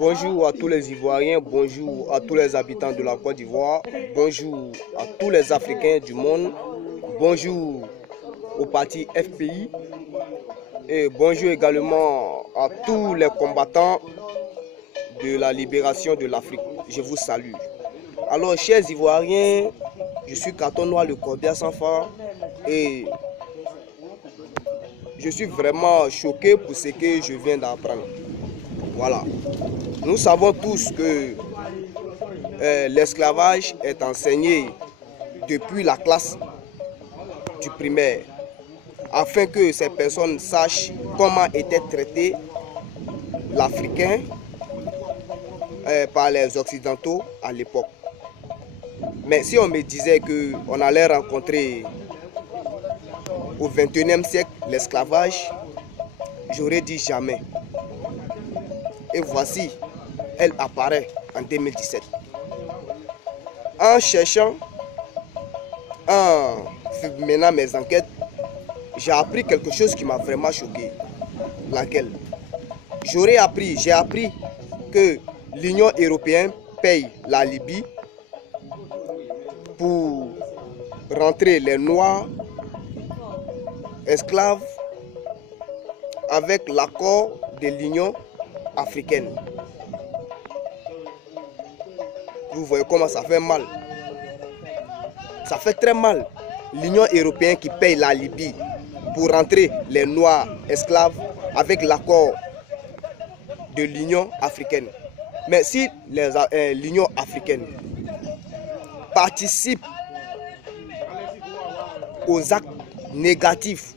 Bonjour à tous les Ivoiriens, bonjour à tous les habitants de la Côte d'Ivoire, bonjour à tous les Africains du monde, bonjour au parti FPI et bonjour également à tous les combattants de la libération de l'Afrique. Je vous salue. Alors, chers Ivoiriens, je suis Carton Noir, le Cordia sans phare, et je suis vraiment choqué pour ce que je viens d'apprendre. Voilà. Nous savons tous que l'esclavage est enseigné depuis la classe du primaire, afin que ces personnes sachent comment était traité l'Africain par les Occidentaux à l'époque. Mais si on me disait qu'on allait rencontrer au XXIe siècle l'esclavage, j'aurais dit jamais. Et voici, elle apparaît en 2017. En cherchant, en menant mes enquêtes, j'ai appris quelque chose qui m'a vraiment choqué. Laquelle? J'ai appris que l'Union européenne paye la Libye pour rentrer les Noirs esclaves avec l'accord de l'Union africaine. Vous voyez comment ça fait mal. Ça fait très mal. L'Union européenne qui paye la Libye pour rentrer les Noirs esclaves avec l'accord de l'Union africaine. Mais si l'Union africaine participe aux actes négatifs,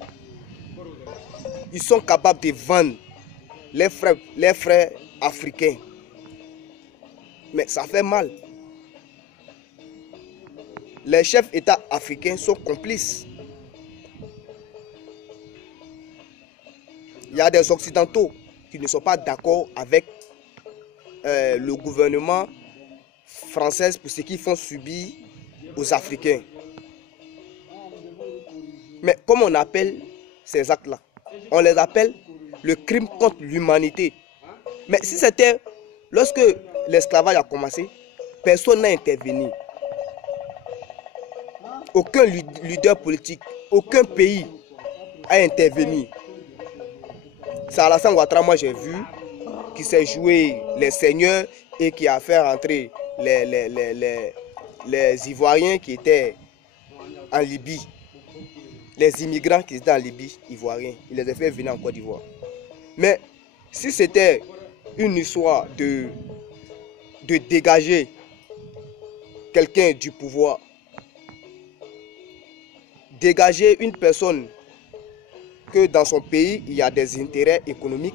ils sont capables de vendre les frères africains. Mais ça fait mal. Les chefs d'État africains sont complices. Il y a des Occidentaux qui ne sont pas d'accord avec le gouvernement français pour ce qu'ils font subir aux Africains. Mais comment on appelle ces actes-là? On les appelle le crime contre l'humanité. Mais si c'était lorsque l'esclavage a commencé, personne n'a intervenu. Aucun leader politique, aucun pays a intervenu. C'est Alassane Ouattara, moi j'ai vu, qui s'est joué les seigneurs et qui a fait rentrer les Ivoiriens qui étaient en Libye. Les immigrants qui étaient en Libye, Ivoiriens, il les a fait venir en Côte d'Ivoire. Mais si c'était une histoire de dégager quelqu'un du pouvoir, dégager une personne que dans son pays il y a des intérêts économiques,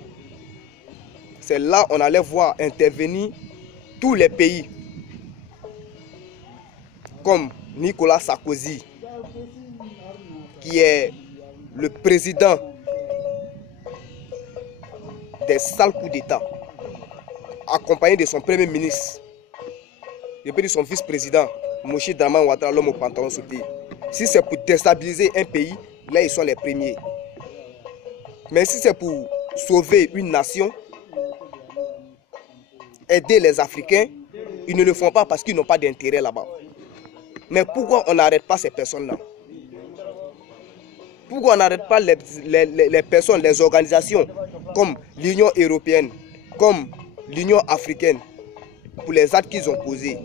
c'est là on allait voir intervenir tous les pays comme Nicolas Sarkozy, qui est le président des sales coups d'État, accompagné de son premier ministre, et puis de son vice-président, Moshi Draman Ouattara, l'homme au pantalon sauté. Si c'est pour déstabiliser un pays, là ils sont les premiers. Mais si c'est pour sauver une nation, aider les Africains, ils ne le font pas parce qu'ils n'ont pas d'intérêt là-bas. Mais pourquoi on n'arrête pas ces personnes-là? Pourquoi on n'arrête pas les personnes, les organisations comme l'Union européenne, comme l'Union africaine, pour les actes qu'ils ont posés?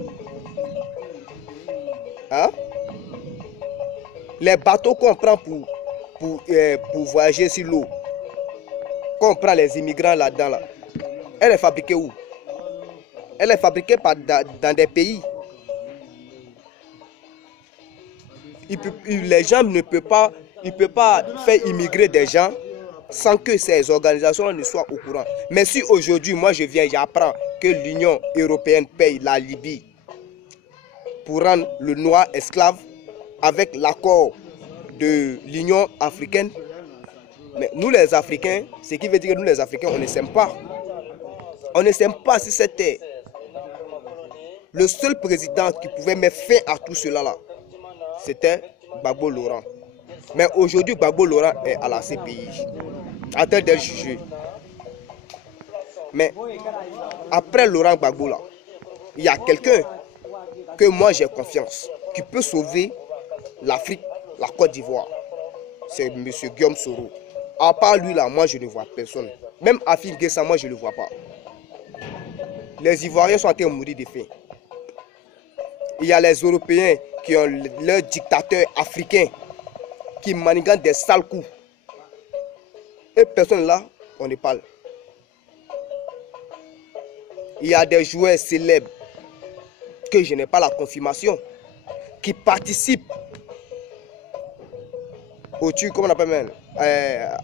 Hein? Les bateaux qu'on prend pour voyager sur l'eau, quand on prend les immigrants là-dedans, là, elle est fabriquée où? Elle est fabriquée dans des pays. Les gens ne peuvent pas, faire immigrer des gens sans que ces organisations ne soient au courant. Mais si aujourd'hui, moi je viens, j'apprends que l'Union européenne paye la Libye pour rendre le noir esclave avec l'accord de l'Union africaine, mais nous les Africains, ce qui veut dire que nous les Africains, on ne s'aime pas. On ne s'aime pas. Si c'était le seul président qui pouvait mettre fin à tout cela là, c'était Gbagbo Laurent. Mais aujourd'hui, Gbagbo Laurent est à la CPI, en train d'être jugé. Mais après Laurent Gbagbo, là, il y a quelqu'un que moi j'ai confiance, qui peut sauver l'Afrique, la Côte d'Ivoire. C'est M. Guillaume Soro. À part lui, là, moi je ne vois personne. Même Afil Guessa, moi je ne le vois pas. Les Ivoiriens sont en train de mourir de faim. Il y a les Européens qui ont leurs dictateurs africains qui manigantent des sales coups. Et personne là, on ne parle. Il y a des joueurs célèbres que je n'ai pas la confirmation, qui participent au comment on appelle même,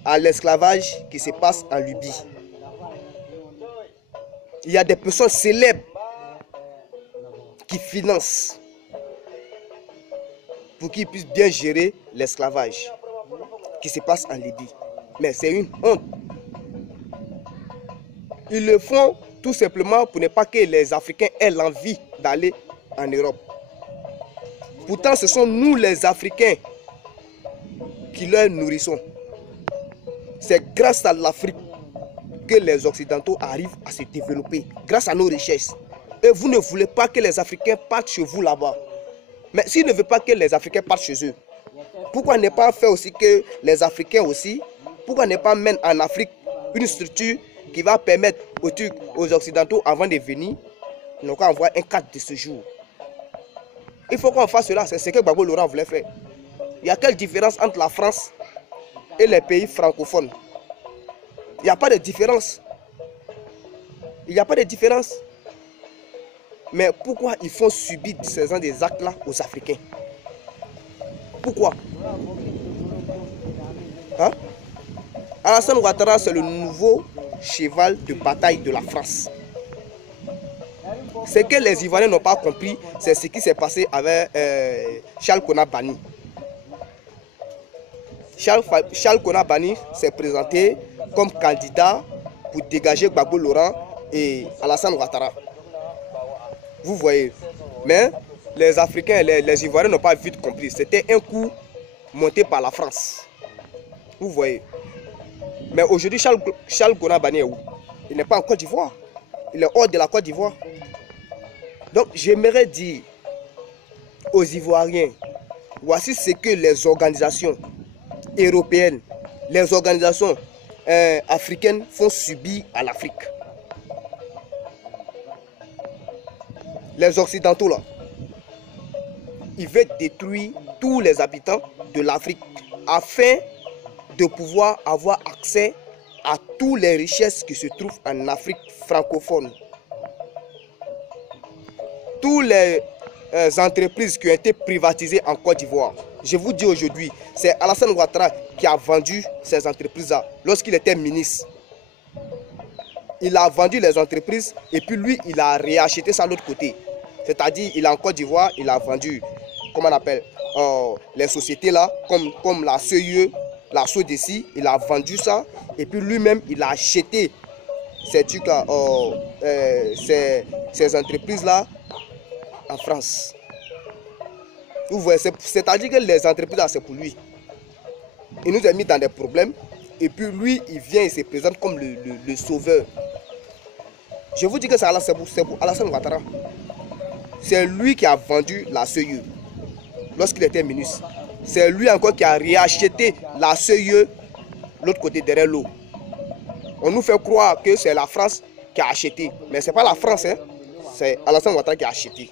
à l'esclavage qui se passe en Libye. Il y a des personnes célèbres qui financent pour qu'ils puissent bien gérer l'esclavage qui se passe en Libye. Mais c'est une honte. Ils le font tout simplement pour ne pas que les Africains aient l'envie d'aller en Europe. Pourtant, ce sont nous les Africains qui leur nourrissons. C'est grâce à l'Afrique que les Occidentaux arrivent à se développer, grâce à nos richesses. Et vous ne voulez pas que les Africains partent chez vous là-bas. Mais s'ils ne veulent pas que les Africains partent chez eux, pourquoi ne pas faire aussi que les Africains aussi, pourquoi ne pas mettre en Afrique une structure qui va permettre aux Turcs, aux Occidentaux, avant de venir, nous envoyer un cadre de séjour. Il faut qu'on fasse cela, c'est ce que Gbagbo Laurent voulait faire. Il y a quelle différence entre la France et les pays francophones? Il n'y a pas de différence. Il n'y a pas de différence. Mais pourquoi ils font subir ces gens des actes-là aux Africains? Pourquoi? Hein? Alassane Ouattara, c'est le nouveau cheval de bataille de la France. Ce que les Ivoiriens n'ont pas compris, c'est ce qui s'est passé avec Charles Konan-Banny. Charles Konan-Banny s'est présenté comme candidat pour dégager Gbagbo Laurent et Alassane Ouattara. Vous voyez. Mais les Africains, les Ivoiriens n'ont pas vite compris. C'était un coup monté par la France. Vous voyez. Mais aujourd'hui, Charles Konan-Banny est où? Il n'est pas en Côte d'Ivoire. Il est hors de la Côte d'Ivoire. Donc, j'aimerais dire aux Ivoiriens, voici ce que les organisations européennes, les organisations africaines font subir à l'Afrique. Les Occidentaux, là, ils veulent détruire tous les habitants de l'Afrique afin de pouvoir avoir accès à toutes les richesses qui se trouvent en Afrique francophone. Toutes les entreprises qui ont été privatisées en Côte d'Ivoire, je vous dis aujourd'hui, c'est Alassane Ouattara qui a vendu ces entreprises-là lorsqu'il était ministre. Il a vendu les entreprises et puis lui, il a réacheté ça de l'autre côté. C'est-à-dire, il est en Côte d'Ivoire, il a vendu, comment on appelle, les sociétés là, comme la CEE, la SODECI, il a vendu ça et puis lui-même, il a acheté ces trucs-là, ces entreprises-là en France. Vous voyez, c'est-à-dire que les entreprises là, c'est pour lui. Il nous a mis dans des problèmes et puis lui, il vient et se présente comme le sauveur. Je vous dis que c'est pour Alassane Ouattara. C'est lui qui a vendu la CEE lorsqu'il était ministre. C'est lui encore qui a réacheté la CEE l'autre côté derrière l'eau. On nous fait croire que c'est la France qui a acheté. Mais ce n'est pas la France, hein? C'est Alassane Ouattara qui a acheté.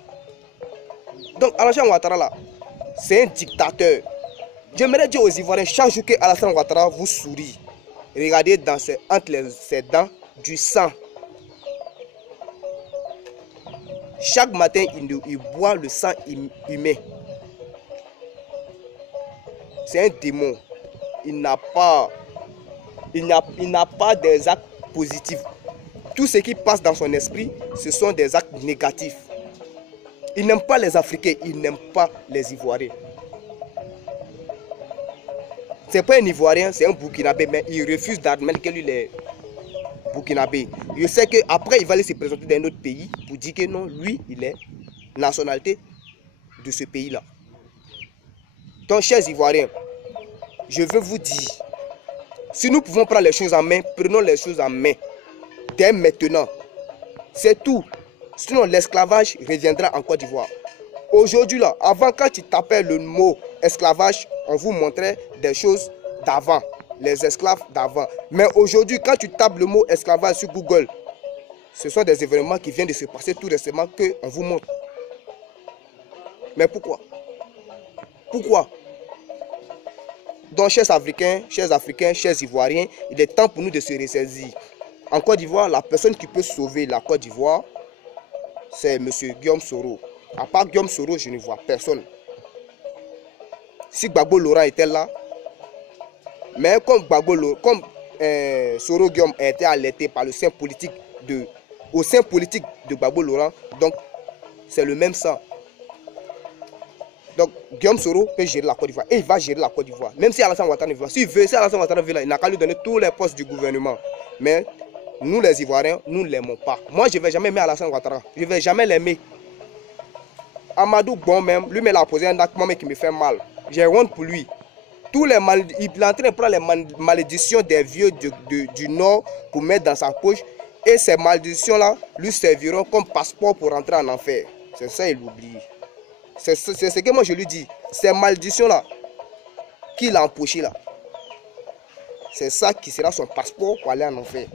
Donc Alassane Ouattara là, c'est un dictateur. J'aimerais dire aux Ivoiriens, chaque jour que Alassane Ouattara vous sourit, regardez entre ses dents du sang. Chaque matin, il boit le sang humain. C'est un démon. Il n'a pas des actes positifs. Tout ce qui passe dans son esprit, ce sont des actes négatifs. Il n'aime pas les Africains, il n'aime pas les Ivoiriens. Ce n'est pas un Ivoirien, c'est un Burkinabé, mais il refuse d'admettre que lui est Burkinabé. Je sais qu'après, il va aller se présenter dans un autre pays pour dire que non, lui, il est nationalité de ce pays-là. Donc, chers Ivoiriens, je veux vous dire, si nous pouvons prendre les choses en main, prenons les choses en main. dès maintenant. C'est tout. Sinon, l'esclavage reviendra en Côte d'Ivoire. Aujourd'hui, là, avant, quand tu tapais le mot esclavage, on vous montrait des choses d'avant, les esclaves d'avant. Mais aujourd'hui, quand tu tapes le mot esclavage sur Google, ce sont des événements qui viennent de se passer tout récemment qu'on vous montre. Mais pourquoi? Pourquoi? Donc, chers Africains, chers Ivoiriens, il est temps pour nous de se ressaisir. En Côte d'Ivoire, la personne qui peut sauver la Côte d'Ivoire, c'est M. Guillaume Soro. À part Guillaume Soro, je ne vois personne. Si Gbagbo Laurent était là, mais comme Soro Guillaume a été alerté par le sein politique au sein politique de Gbagbo Laurent, donc c'est le même sang. Donc Guillaume Soro peut gérer la Côte d'Ivoire et il va gérer la Côte d'Ivoire. Même si Alassane Ouattara veut, s'il veut, si Alassane Ouattara veut là, il n'a qu'à lui donner tous les postes du gouvernement. Mais nous les Ivoiriens, nous ne l'aimons pas. Moi je ne vais jamais aimer Alassane Ouattara. Je ne vais jamais l'aimer. Amadou Bon même, lui-même il a posé un acte qui me fait mal. J'ai honte pour lui. Il est en train de prendre les malédictions des vieux du Nord pour mettre dans sa poche. Et ces malédictions-là lui serviront comme passeport pour rentrer en enfer. C'est ça, il oublie. C'est ce que moi je lui dis. Ces malédictions-là qu'il a empochées là. C'est ça qui sera son passeport pour aller en enfer.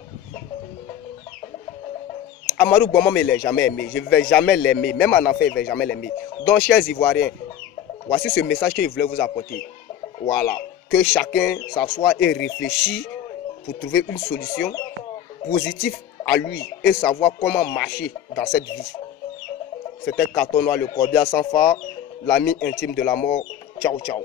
Amadou Bon, mais il ne l'a jamais aimé. Je ne vais jamais l'aimer. Même en enfer, il ne va jamais l'aimer. Donc, chers Ivoiriens, voici ce message qu'il voulait vous apporter. Voilà. Que chacun s'assoie et réfléchisse pour trouver une solution positive à lui et savoir comment marcher dans cette vie. C'était Carton Noir, le cordial sans phare, l'ami intime de la mort. Ciao, ciao.